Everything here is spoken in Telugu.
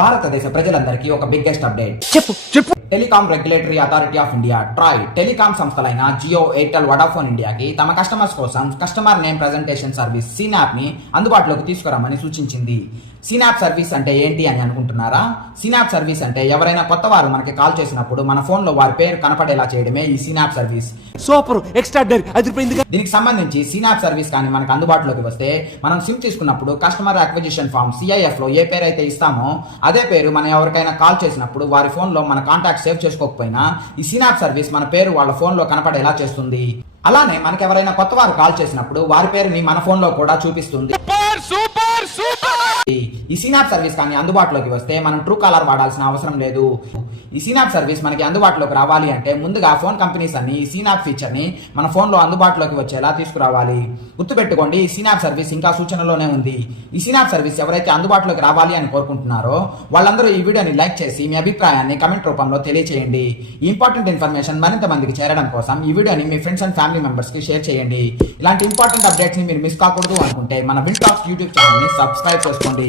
భారతదేశ ప్రజలందరికీ ఒక బిగ్గెస్ట్ అప్డేట్. చెప్పు telecom regulatory authority of India TRAI telecom సంస్థలైన జియో, ఎయిర్టెల్, వడాఫోన్ ఇండియాకి తమ కస్టమర్స్ కోసం customer name presentation service CNAP ని అందుబాటులోకి తీసుకురామని సూచించింది. సీనాప్ సర్వీస్ అంటే ఏంటి అని అనుకుంటున్నారా? సీనాప్ సర్వీస్ అంటే ఎవరైనా కొత్త వారు మనకి కాల్ చేసినప్పుడు మన ఫోన్ లో వారి పేరు కనపడేలా చేయడమే ఈ సీనాప్ సర్వీస్. సూపర్ ఎక్స్ట్రాడనరీ అదిరిపోయింది. దీనికి సంబంధించి సీనాప్ సర్వీస్ కానీ మనకు అందుబాటులోకి వస్తే మనం సిమ్ తీసుకున్నప్పుడు కస్టమర్ అక్విజిషన్ ఫామ్ CIF లో ఏ పేరు అయితే ఇస్తామో అదే పేరు మనం ఎవరికైనా కాల్ చేసినప్పుడు వారి ఫోన్ లో మన కాంటాక్ట్ సేవ్ చేసుకోకపోయినా ఈ సీనాప్ సర్వీస్ మన పేరు వాళ్ళ ఫోన్ లో కనపడేలా చేస్తుంది. అలానే మనకు ఎవరైనా కొత్త వారు కాల్ చేసినప్పుడు వారి పేరుని మన ఫోన్ లో కూడా చూపిస్తుంది. ఈ సీనాప్ సర్వీస్ కానీ అందుబాటులోకి వస్తే మనం ట్రూ కాలర్ వాడాల్సిన అవసరం లేదు. ఈ సీనాప్ సర్వీస్ మనకి అందుబాటులోకి రావాలి అంటే ముందుగా ఫోన్ కంపెనీస్ అన్ని ఈ సీనాప్ ఫీచర్ ని మన ఫోన్ లో అందుబాటులోకి వచ్చేలా తీసుకురావాలి. గుర్తుపెట్టుకోండి, ఈ సీనాప్ సర్వీస్ ఇంకా సూచనలోనే ఉంది. ఈ సీనాప్ సర్వీస్ ఎవరైతే అందుబాటులోకి రావాలి అని కోరుకుంటున్నారో వాళ్ళందరూ ఈ వీడియోని లైక్ చేసి మీ అభిప్రాయాన్ని కమెంట్ రూపంలో తెలియచేయండి. ఈ ఇంపార్టెంట్ ఇన్ఫర్మేషన్ మరింత మందికి చేరడం కోసం ఈ వీడియోని మీ ఫ్రెండ్స్ అండ్ ఫ్యామిలీ మెంబర్స్ కి షేర్ చేయండి. ఇలాంటి ఇంపార్టెంట్ అప్డేట్స్ ని మీరు మిస్ కాకూడదు అనుకుంటే మన విన్ టాక్స్ యూట్యూబ్ ఛానల్ ని సబ్స్క్రైబ్ చేసుకోండి.